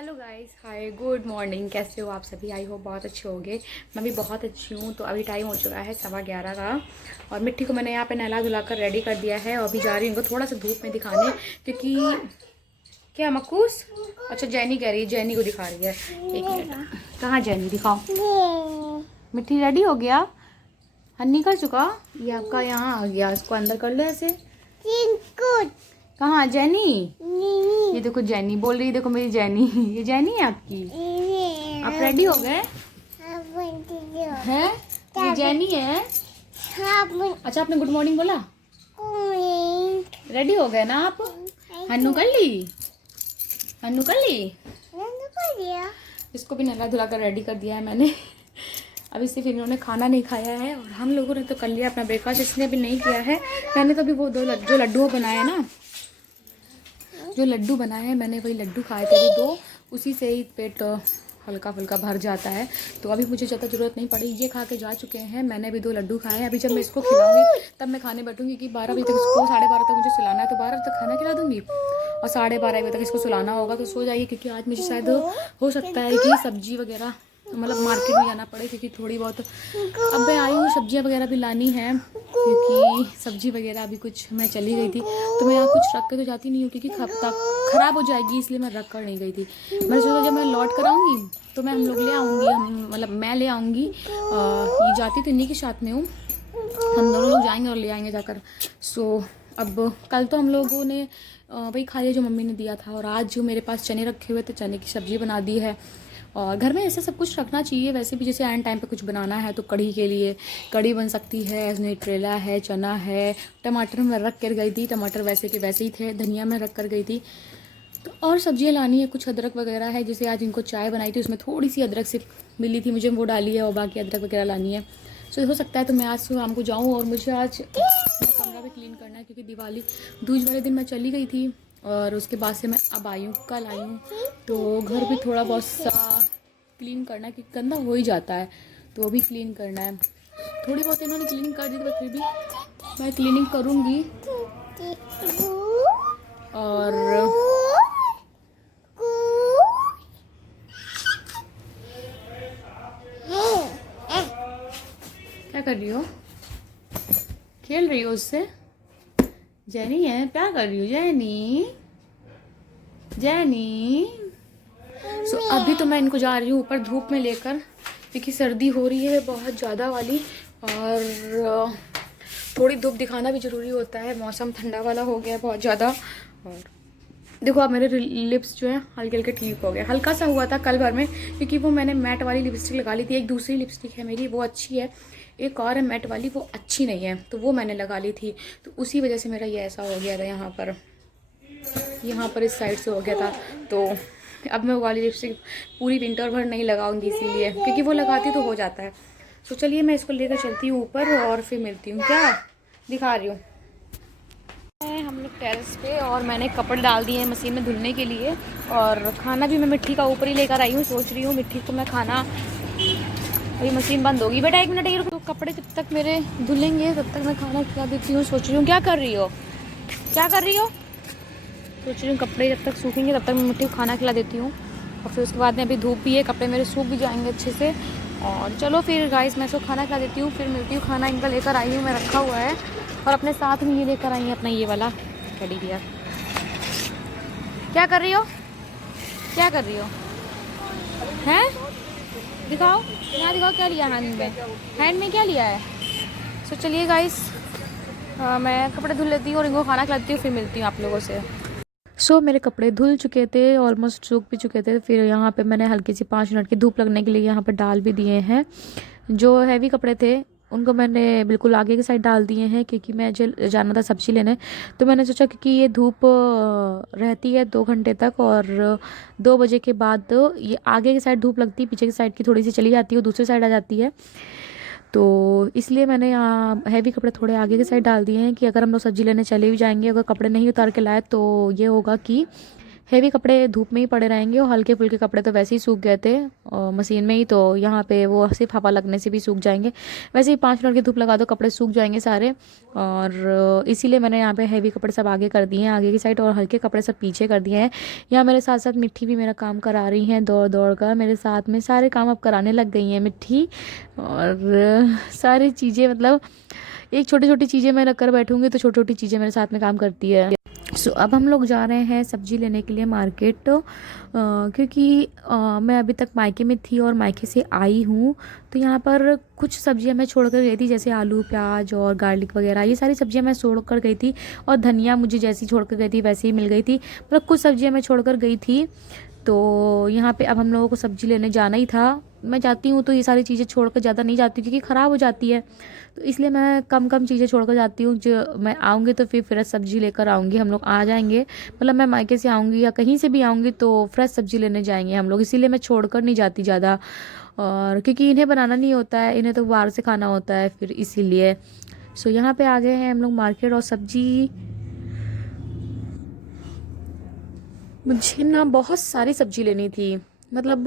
Hello guys, हाय, good morning. कैसे हो आप सभी? आई होप बहुत अच्छे होंगे। मैं भी बहुत अच्छी हूँ। तो अभी टाइम हो चुका है 11:15 का और मिट्टी को मैंने यहाँ पे नहला धुला कर रेडी कर दिया है और अभी जा रही हूँ इनको थोड़ा सा धूप में दिखाने, क्योंकि क्या मक्कूस। अच्छा, जैनी कह रही है, जैनी को दिखा रही है। एक मिनट, कहाँ जैनी? दिखाओ। मिट्टी रेडी हो गया, हन्नी कर चुका। ये आपका यहाँ आ गया, इसको अंदर कर लो ऐसे। कहाँ जैनी? ये देखो जैनी बोल रही है, देखो मेरी जैनी। ये जैनी है आपकी। आप रेडी हो गए हैं? ये जैनी है। अच्छा, आपने गुड मॉर्निंग बोला? रेडी हो गए ना आप? हन्नू कर ली? हन्नू कर ली? इसको भी नहला धुला कर रेडी कर दिया है मैंने। अभी सिर्फ इन्होंने खाना नहीं खाया है और हम लोगों ने तो कर लिया अपना ब्रेकफास्ट। इसने अभी नहीं किया है। मैंने तो अभी वो जो लड्डू बनाया ना, जो लड्डू बनाए हैं मैंने, वही लड्डू खाए थे अभी दो। उसी से ही पेट हल्का फुल्का भर जाता है। तो अभी मुझे ज़्यादा ज़रूरत नहीं पड़ी। ये खा के जा चुके हैं, मैंने अभी दो लड्डू खाए हैं। अभी जब मैं इसको खिलाऊंगी तब मैं खाने बैठूंगी, कि 12 बजे तक इसको, 12:30 तक मुझे सुलाना है। तो 12 तक खाना खिला दूंगी और 12:30 बजे तक इसको सुलाना होगा। तो सो जाइए, क्योंकि आज मुझे शायद हो सकता है कि सब्जी वगैरह मतलब मार्केट में जाना पड़े, क्योंकि थोड़ी बहुत अब मैं आई हूँ, सब्जियाँ वगैरह भी लानी है, क्योंकि सब्जी वगैरह अभी कुछ मैं चली गई थी। तो मैं यहाँ कुछ रख के तो जाती नहीं हूँ, क्योंकि ख़राब हो जाएगी, इसलिए मैं रख कर नहीं गई थी। मैं सोचा जब मैं लौट कर आऊँगी तो मैं हम लोग ले आऊँगी, मतलब मैं ले आऊँगी। ये जाती तो इन्हीं के साथ में हूँ, हम दोनों लोग जाएंगे और ले आएंगे जाकर। सो अब कल तो हम लोगों ने वही खा लिया जो मम्मी ने दिया था, और आज जो मेरे पास चने रखे हुए थे, चने की सब्ज़ी बना दी है। और घर में ऐसा सब कुछ रखना चाहिए वैसे भी, जैसे एंड टाइम पे कुछ बनाना है तो कढ़ी के लिए कढ़ी बन सकती है, न्यूट्रेला है, चना है, टमाटर मैं रख कर गई थी, टमाटर वैसे के वैसे ही थे, धनिया मैं रख कर गई थी। तो और सब्जियां लानी है, कुछ अदरक वगैरह है, जैसे आज इनको चाय बनाई थी उसमें थोड़ी सी अदरक से मिली थी मुझे, वो डाली है, और बाकी अदरक वगैरह लानी है। सो हो सकता है तो मैं आज शाम को जाऊँ। और मुझे आज कमरा भी क्लीन करना है, क्योंकि दिवाली दूज वाले दिन मैं चली गई थी और उसके बाद से मैं अब आई हूँ, कल आई हूँ। तो घर भी थोड़ा बहुत सा क्लीन करना है, क्योंकि गंदा हो ही जाता है, तो वो भी क्लीन करना है। थोड़ी बहुत इन्होंने क्लीनिंग कर दी थी, फिर भी मैं क्लीनिंग करूँगी। और क्या कर रही हो? खेल रही हो उससे? जैनी है, क्या कर रही हो जैनी? जैनी। सो अभी तो मैं इनको जा रही हूँ ऊपर धूप में लेकर, क्योंकि सर्दी हो रही है बहुत ज़्यादा वाली, और थोड़ी धूप दिखाना भी ज़रूरी होता है। मौसम ठंडा वाला हो गया है बहुत ज़्यादा। और देखो अब मेरे लिप्स जो है हल्के हल्के ठीक हो गए। हल्का सा हुआ था कल भर में, क्योंकि वो मैंने मैट वाली लिपस्टिक लगा ली थी। एक दूसरी लिपस्टिक है मेरी, वो अच्छी है, एक और है मैट वाली, वो अच्छी नहीं है, तो वो मैंने लगा ली थी। तो उसी वजह से मेरा ये ऐसा हो गया था, यहाँ पर इस साइड से हो गया था। तो अब मैं वो वाली लिपस्टिक पूरी विंटर भर नहीं लगाऊंगी, इसीलिए, क्योंकि वो लगाती तो हो जाता है। तो चलिए मैं इसको लेकर चलती हूँ ऊपर और फिर मिलती हूँ। क्या दिखा रही हूँ? हम लोग टेरेस पे, और मैंने कपड़े डाल दिए हैं मशीन में धुलने के लिए, और खाना भी मैं मिट्टी का ऊपर ही लेकर आई हूँ। सोच रही हूँ मिट्टी को मैं खाना, अभी मशीन बंद होगी। बेटा 1 मिनट, ये रुको। कपड़े जब तक मेरे धुलेंगे तब तक मैं खाना खिला देती हूँ। सोच रही हूँ, क्या कर रही हो? क्या कर रही हो? सोच रही हूँ कपड़े जब तक सूखेंगे तब तक मैं मिट्टी को खाना खिला देती हूँ, और फिर उसके बाद में अभी धूप भी है, कपड़े मेरे सूख भी जाएंगे अच्छे से। और चलो फिर गाइस, मैं इसको खाना खिला देती हूँ, फिर मिलती हूँ। खाना इनका लेकर आई हूँ, मैं रखा हुआ है, और अपने साथ में ये लेकर आई है अपना ये वाला टेडी बियर। क्या कर रही हो? क्या कर रही हो? हैं? दिखाओ, यहाँ दिखाओ, क्या लिया हैंड में? हैंड में क्या लिया है? सो चलिए गाइस, मैं कपड़े धुल लेती हूँ और इनको खाना खिलाती हूँ, फिर मिलती हूँ आप लोगों से। मेरे कपड़े धुल चुके थे, ऑलमोस्ट सूख भी चुके थे। फिर यहाँ पे मैंने हल्की सी 5 मिनट की धूप लगने के लिए यहाँ पे डाल भी दिए हैं। जो हैवी कपड़े थे उनको मैंने बिल्कुल आगे की साइड डाल दिए हैं, क्योंकि मैं जाना था सब्ज़ी लेने। तो मैंने सोचा क्योंकि ये धूप रहती है 2 घंटे तक, और 2 बजे के बाद ये आगे की साइड धूप लगती है, पीछे की साइड की थोड़ी सी चली जाती है, दूसरी साइड आ जाती है। तो इसलिए मैंने यहाँ हैवी कपड़े थोड़े आगे की साइड डाल दिए हैं, कि अगर हम लोग सब्ज़ी लेने चले भी जाएंगे, अगर कपड़े नहीं उतार के लाए तो ये होगा कि हेवी कपड़े धूप में ही पड़े रहेंगे और हल्के फुल्के कपड़े तो वैसे ही सूख गए थे मशीन में ही, तो यहाँ पे वो सिर्फ हवा लगने से भी सूख जाएंगे। वैसे ही 5 मिनट की धूप लगा दो कपड़े सूख जाएंगे सारे। और इसीलिए मैंने यहाँ पे हैवी कपड़े सब आगे कर दिए हैं, आगे की साइड, और हल्के कपड़े सब पीछे कर दिए हैं। यहाँ मेरे साथ साथ मिट्टी भी मेरा काम करा रही हैं, दौड़ दौड़ कर मेरे साथ में सारे काम अब कराने लग गई हैं मिट्टी। और सारी चीज़ें मतलब एक छोटी छोटी चीज़ें मैं रख कर बैठूंगी तो छोटी छोटी चीज़ें मेरे साथ में काम करती है। सो अब हम लोग जा रहे हैं सब्जी लेने के लिए मार्केट, क्योंकि मैं अभी तक मायके में थी और मायके से आई हूँ, तो यहाँ पर कुछ सब्जियाँ मैं छोड़ कर गई थी, जैसे आलू प्याज और गार्लिक वगैरह, ये सारी सब्जियाँ मैं छोड़ कर गई थी। और धनिया मुझे जैसी छोड़ कर गई थी वैसे ही मिल गई थी, मतलब कुछ सब्जियाँ मैं छोड़ कर गई थी। तो यहाँ पे अब हम लोगों को सब्जी लेने जाना ही था। मैं जाती हूँ तो ये सारी चीज़ें छोड़कर ज़्यादा नहीं जाती क्योंकि ख़राब हो जाती है, तो इसलिए मैं कम कम चीज़ें छोड़कर जाती हूँ। जो मैं आऊँगी तो फिर फ्रेश सब्जी लेकर आऊँगी, हम लोग आ जाएंगे, मतलब मैं मायके से आऊँगी या कहीं से भी आऊँगी तो फ्रेश सब्जी लेने जाएंगे हम लोग, इसीलिए मैं छोड़कर नहीं जाती ज़्यादा। और क्योंकि इन्हें बनाना नहीं होता है, इन्हें तो बाहर से खाना होता है फिर इसीलिए। सो यहाँ पे आ गए हैं हम लोग मार्केट, और सब्जी मुझे ना बहुत सारी सब्जी लेनी थी, मतलब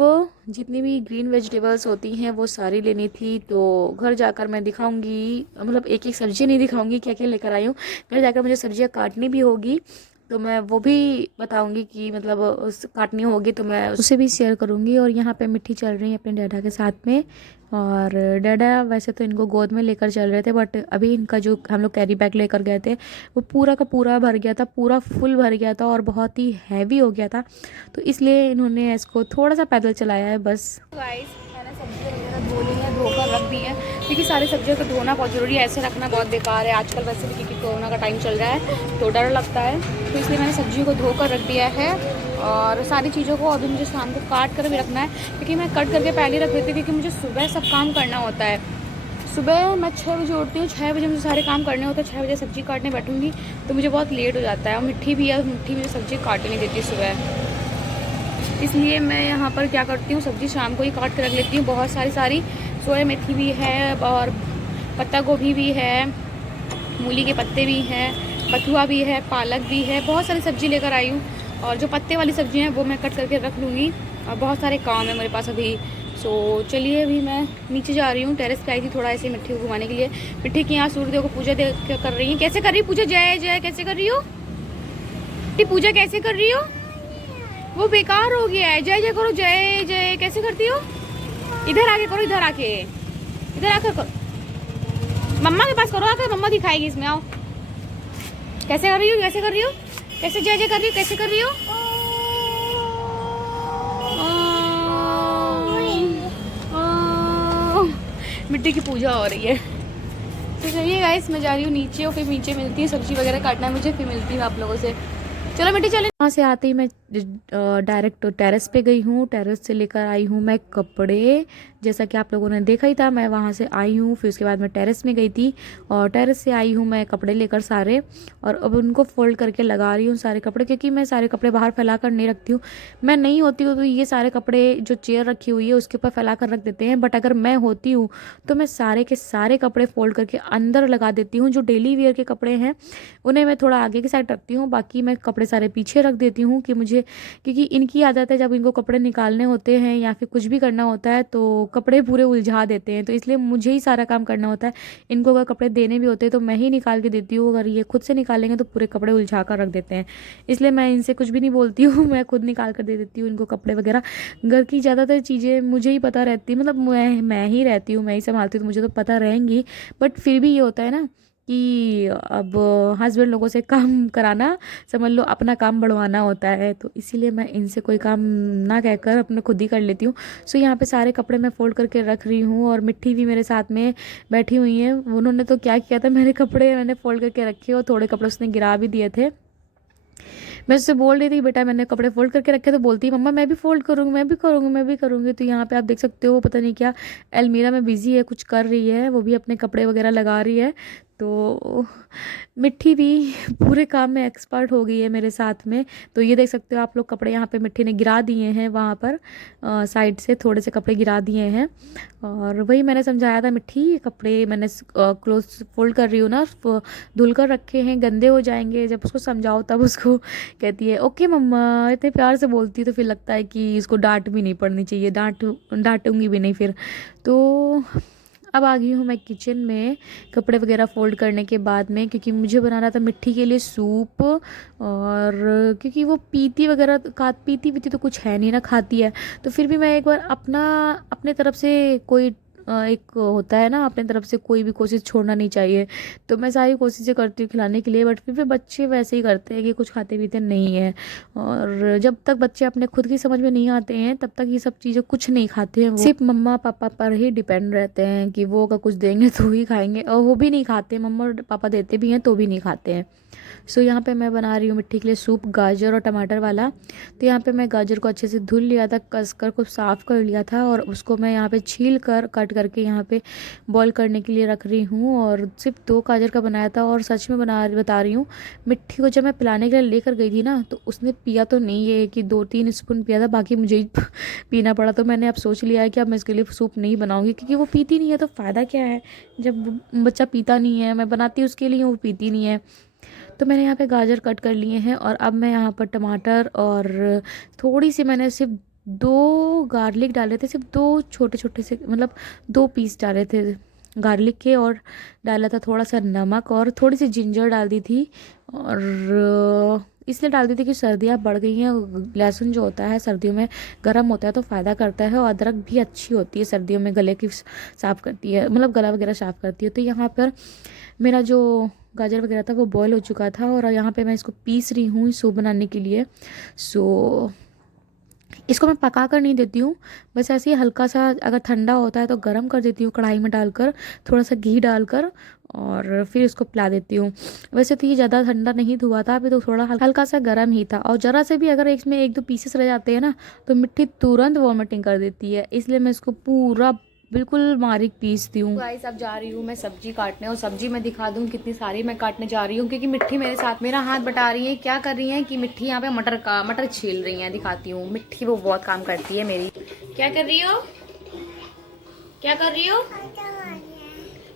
जितनी भी ग्रीन वेजिटेबल्स होती हैं वो सारी लेनी थी। तो घर जाकर मैं दिखाऊंगी, मतलब एक एक सब्जी नहीं दिखाऊंगी क्या क्या लेकर आई हूँ, घर जाकर मुझे सब्जियाँ काटनी भी होगी तो मैं वो भी बताऊंगी कि मतलब उस काटनी होगी तो मैं उसे भी शेयर करूंगी। और यहाँ पे मिट्टी चल रही है अपने डैडा के साथ में, और डैडा वैसे तो इनको गोद में लेकर चल रहे थे, बट अभी इनका जो हम लोग कैरी बैग लेकर गए थे वो पूरा का पूरा भर गया था, पूरा फुल भर गया था और बहुत ही हैवी हो गया था, तो इसलिए इन्होंने इसको थोड़ा सा पैदल चलाया है बस। गाइस मैंने सब्जी वगैरह धो ली है, धोकर रख दी है, क्योंकि सारी सब्जियों को धोना बहुत ज़रूरी है, ऐसे रखना बहुत बेकार है आजकल वैसे भी, क्योंकि कोरोना का टाइम चल रहा है तो डर लगता है, तो इसलिए मैंने सब्जियों को धोकर रख दिया है। और सारी चीज़ों को अभी मुझे शाम को काट कर भी रखना है, क्योंकि मैं कट करके पहले रख देती हूँ, क्योंकि मुझे सुबह सब काम करना होता है। सुबह मैं 6 बजे उठती हूँ, 6 बजे मुझे सारे काम करने होते हैं, 6 बजे सब्जी काटने बैठूँगी तो मुझे बहुत लेट हो जाता है। और मिट्टी भी है, मिट्टी मुझे सब्जी काट नहीं देती सुबह, इसलिए मैं यहाँ पर क्या करती हूँ सब्जी शाम को ही काट कर रख लेती हूँ। बहुत सारी सोया मेथी भी है और पत्ता गोभी भी है, मूली के पत्ते भी हैं, बथुआ भी है, पालक भी है, बहुत सारी सब्जी लेकर आई हूँ। और जो पत्ते वाली सब्जी हैं वो मैं कट करके रख लूँगी, और बहुत सारे काम है मेरे पास अभी। सो चलिए अभी मैं नीचे जा रही हूँ, टेरेस पे आई थी थोड़ा ऐसे मिट्टी को घुमाने के लिए। मिट्टी की यहाँ सूर्यदेव को पूजा कर रही है, कैसे कर रही है पूजा, जय जय कैसे कर रही हो पूजा, कैसे कर रही हो, वो बेकार हो गया है, जय जय करो, जय जय कैसे करती हो, इधर आके करो, इधर आकर करो, मम्मा के पास करो आकर, मम्मा दिखाएगी इसमें, आओ कैसे कर रही हो, कैसे कर रही हो, कैसे जय जय कर रही हो, कैसे कर रही हो, मिट्टी की पूजा हो रही है। तो चलिए गाइस मैं जा रही हूँ नीचे, और फिर नीचे मिलती है, सब्जी वगैरह काटना है मुझे, फिर मिलती है आप लोगों से। चलो मिट्टी चले। वहाँ से आते ही मैं डायरेक्ट टेरेस पे गई हूँ, टेरेस से लेकर आई हूँ मैं कपड़े, जैसा कि आप लोगों ने देखा ही था। मैं वहाँ से आई हूँ, फिर उसके बाद मैं टेरेस में गई थी, और टेरेस से आई हूँ मैं कपड़े लेकर सारे, और अब उनको फोल्ड करके लगा रही हूँ सारे कपड़े, क्योंकि मैं सारे कपड़े बाहर फैला कर नहीं रखती हूँ। मैं नहीं होती हूँ तो ये सारे कपड़े जो चेयर रखी हुई है उसके ऊपर फैला कर रख देते हैं, बट अगर मैं होती हूँ तो मैं सारे के सारे कपड़े फोल्ड करके अंदर लगा देती हूँ। जो डेली वेयर के कपड़े हैं उन्हें मैं थोड़ा आगे की साइड रखती हूँ, बाकी मैं कपड़े सारे पीछे रख देती हूँ, कि मुझे क्योंकि इनकी आदत है जब इनको कपड़े निकालने होते हैं या फिर कुछ भी करना होता है तो कपड़े पूरे उलझा देते हैं, तो इसलिए मुझे ही सारा काम करना होता है। इनको अगर कपड़े देने भी होते हैं तो मैं ही निकाल के देती हूँ, अगर ये खुद से निकालेंगे तो पूरे कपड़े उलझा कर रख देते हैं, इसलिए मैं इनसे कुछ भी नहीं बोलती हूँ, मैं खुद निकाल कर दे देती हूँ इनको कपड़े वगैरह। घर की ज़्यादातर चीज़ें मुझे ही पता रहती, मतलब मैं ही रहती हूँ, मैं ही संभालती हूँ तो मुझे तो पता रहेंगी, बट फिर भी ये होता है ना कि अब हस्बैंड लोगों से काम कराना समझ लो अपना काम बढ़वाना होता है, तो इसीलिए मैं इनसे कोई काम ना कहकर अपने खुद ही कर लेती हूँ। सो यहाँ पे सारे कपड़े मैं फोल्ड करके रख रही हूँ, और मिट्टी भी मेरे साथ में बैठी हुई है। उन्होंने तो क्या किया था, मेरे कपड़े मैंने फोल्ड करके रखे और थोड़े कपड़े उसने गिरा भी दिए थे। मैं उससे बोल रही थी बेटा मैंने कपड़े फोल्ड करके रखे, तो बोलती है मम्मा मैं भी फोल्ड करूँगी, मैं भी करूँगी, मैं भी करूँगी। तो यहाँ पे आप देख सकते हो वो पता नहीं क्या अलमीरा में बिजी है, कुछ कर रही है, वो भी अपने कपड़े वगैरह लगा रही है। तो मिट्टी भी पूरे काम में एक्सपर्ट हो गई है मेरे साथ में। तो ये देख सकते हो आप लोग, कपड़े यहाँ पे मिट्टी ने गिरा दिए हैं, वहाँ पर साइड से थोड़े से कपड़े गिरा दिए हैं। और वही मैंने समझाया था, मिट्टी कपड़े मैंने क्लोथ फोल्ड कर रही हूँ ना, धुल कर रखे हैं, गंदे हो जाएंगे। जब उसको समझाओ तब उसको कहती है ओके मम्मा, इतने प्यार से बोलती है। तो फिर लगता है कि इसको डांट भी नहीं पड़नी चाहिए, डांटूंगी भी नहीं फिर। तो अब आ गई हूँ मैं किचन में कपड़े वगैरह फोल्ड करने के बाद में, क्योंकि मुझे बनाना था मिट्टी के लिए सूप। और क्योंकि वो पीती वगैरह पीती तो कुछ है नहीं ना, खाती है। तो फिर भी मैं एक बार अपने तरफ से कोई एक होता है ना, अपने तरफ से कोई भी कोशिश छोड़ना नहीं चाहिए। तो मैं सारी कोशिशें करती हूँ खिलाने के लिए, बट फिर भी बच्चे वैसे ही करते हैं कि कुछ खाते पीते नहीं है। और जब तक बच्चे अपने खुद की समझ में नहीं आते हैं तब तक ये सब चीज़ें कुछ नहीं खाते हैं। वो सिर्फ मम्मा पापा पर ही डिपेंड रहते हैं कि वो अगर कुछ देंगे तो ही खाएंगे, और वो भी नहीं खाते। मम्मा और पापा देते भी हैं तो भी नहीं खाते हैं। सो यहाँ पे मैं बना रही हूँ मिट्टी के लिए सूप, गाजर और टमाटर वाला। तो यहाँ पे मैं गाजर को अच्छे से धुल लिया था, कस कर को साफ़ कर लिया था, और उसको मैं यहाँ पे छील कर कट करके यहाँ पे बॉईल करने के लिए रख रही हूँ। और सिर्फ 2 गाजर का बनाया था। और सच में बता रही हूँ, मिट्टी को जब मैं पिलाने के लिए लेकर गई थी ना, तो उसने पिया तो नहीं है कि 2-3 स्पून पिया था, बाकी मुझे ही पीना पड़ा। तो मैंने अब सोच लिया है कि अब मैं इसके लिए सूप नहीं बनाऊँगी, क्योंकि वो पीती नहीं है तो फ़ायदा क्या है जब बच्चा पीता नहीं है। मैं बनाती उसके लिए, वो पीती नहीं है। तो मैंने यहाँ पे गाजर कट कर लिए हैं, और अब मैं यहाँ पर टमाटर और थोड़ी सी मैंने सिर्फ 2 गार्लिक डाले थे, सिर्फ 2 छोटे छोटे से, मतलब 2 पीस डाले थे गार्लिक के। और डाला था थोड़ा सा नमक, और थोड़ी सी जिंजर डाल दी थी। और इसलिए डाल दी थी कि सर्दियाँ बढ़ गई हैं, लहसुन जो होता है सर्दियों में गर्म होता है तो फ़ायदा करता है। और अदरक भी अच्छी होती है सर्दियों में, गले की साफ़ करती है, मतलब गला वगैरह साफ़ करती है। तो यहाँ पर मेरा जो गाजर वगैरह था वो बॉईल हो चुका था, और यहाँ पे मैं इसको पीस रही हूँ सूप बनाने के लिए। सो इसको मैं पका कर नहीं देती हूँ, बस ऐसे ही हल्का सा, अगर ठंडा होता है तो गर्म कर देती हूँ कढ़ाई में डालकर, थोड़ा सा घी डालकर, और फिर इसको पिला देती हूँ। वैसे तो ये ज़्यादा ठंडा नहीं हुआ था, अभी तो थोड़ा हल्का सा गर्म ही था। और ज़रा से भी अगर इसमें 1-2 पीसेस रह जाते हैं ना, तो मिट्टी तुरंत वॉमिटिंग कर देती है, इसलिए मैं इसको पूरा बिल्कुल बारीक पीसती हूँ। गाइस अब जा रही हूँ मैं सब्जी काटने, और सब्जी मैं दिखा दूँ कितनी सारी मैं काटने जा रही हूँ, क्योंकि मिट्टी मेरे साथ मेरा हाथ बटा रही है। क्या कर रही है कि मिट्टी यहाँ पे मटर छील रही है, दिखाती हूँ। मिट्टी वो बहुत काम करती है मेरी। क्या कर रही हो, क्या कर रही हो?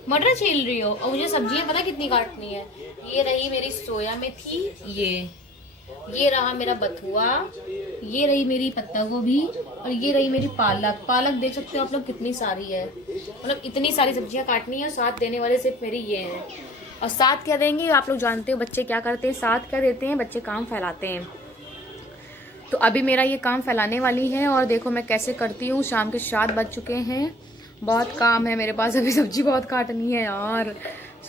मटर छील रही हो। और मुझे सब्जियाँ पता कितनी काटनी है। ये रही मेरी सोया मेथी, ये रहा मेरा बथुआ, ये रही मेरी पत्ता गोभी, और ये रही मेरी पालक देख सकते हो आप लोग कितनी सारी है। मतलब इतनी सारी सब्जियां काटनी है, और साथ देने वाले सिर्फ मेरी ये हैं। और साथ क्या देंगे आप लोग जानते हो बच्चे क्या करते हैं, साथ क्या देते हैं, बच्चे काम फैलाते हैं। तो अभी मेरा ये काम फैलाने वाली है, और देखो मैं कैसे करती हूँ। शाम के 7 बज चुके हैं, बहुत काम है मेरे पास, अभी सब्जी बहुत काटनी है यार।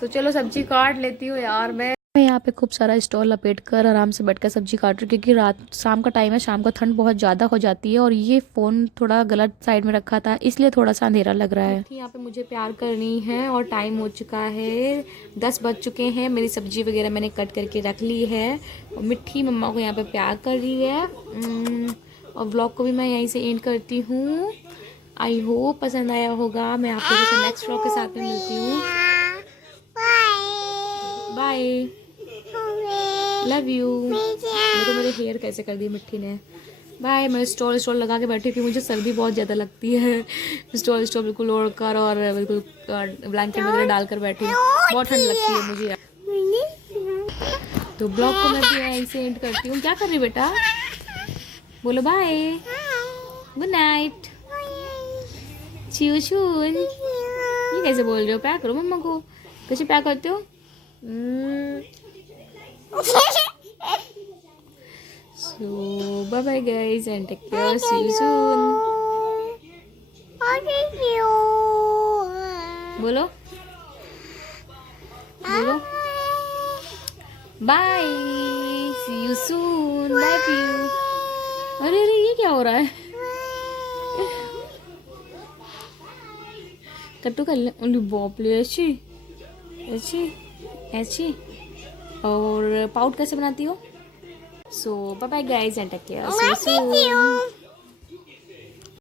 सो चलो सब्जी काट लेती हूँ यार। मैं यहाँ पे खूब सारा स्टॉल लपेट कर आराम से बैठ कर सब्जी काट रही हूँ, क्योंकि शाम का टाइम है, शाम को ठंड बहुत ज़्यादा हो जाती है। और ये फ़ोन थोड़ा गलत साइड में रखा था, इसलिए थोड़ा सा अंधेरा लग रहा है। यहाँ पे मुझे प्यार करनी है, और टाइम हो चुका है, 10 बज चुके हैं। मेरी सब्जी वगैरह मैंने कट करके रख ली है, और मिट्टी मम्मा को यहाँ पे प्यार कर रही है। और ब्लॉग को भी मैं यहीं से एंड करती हूँ। आई होप पसंद आया होगा। मैं आप लोगों से नेक्स्ट व्लॉग के साथ में मिलती हूँ। Bye, love you. देखो मेरे हेयर कैसे कर दिए मिट्टी ने। बाय। मैं स्टॉल लगा के बैठी थी, मुझे सर्दी बहुत ज़्यादा लगती है। स्टॉल बिल्कुल ओढ़ कर और बिल्कुल ब्लैंकेट वगैरह डालकर बैठी हूँ, बहुत ठंड लगती है मुझे। तो ब्लॉग को मैं भी यहीं से एंड करती हूँ। क्या कर रही बेटा, बोलो बाय, गुड नाइट, चून। ये कैसे बोल रहे हो, प्यार करो मम्मा को। कैसे प्यार करते हो? So bye bye guys and take care. See you soon. बोलो बोलो bye. See you soon. Love you. अरे ये क्या हो रहा है? कट्टू कर ले। उन्हें बॉपले ऐसी ऐसी ऐसी। और पाउट कैसे बनाती हो? So bye bye guys and take care. See you soon.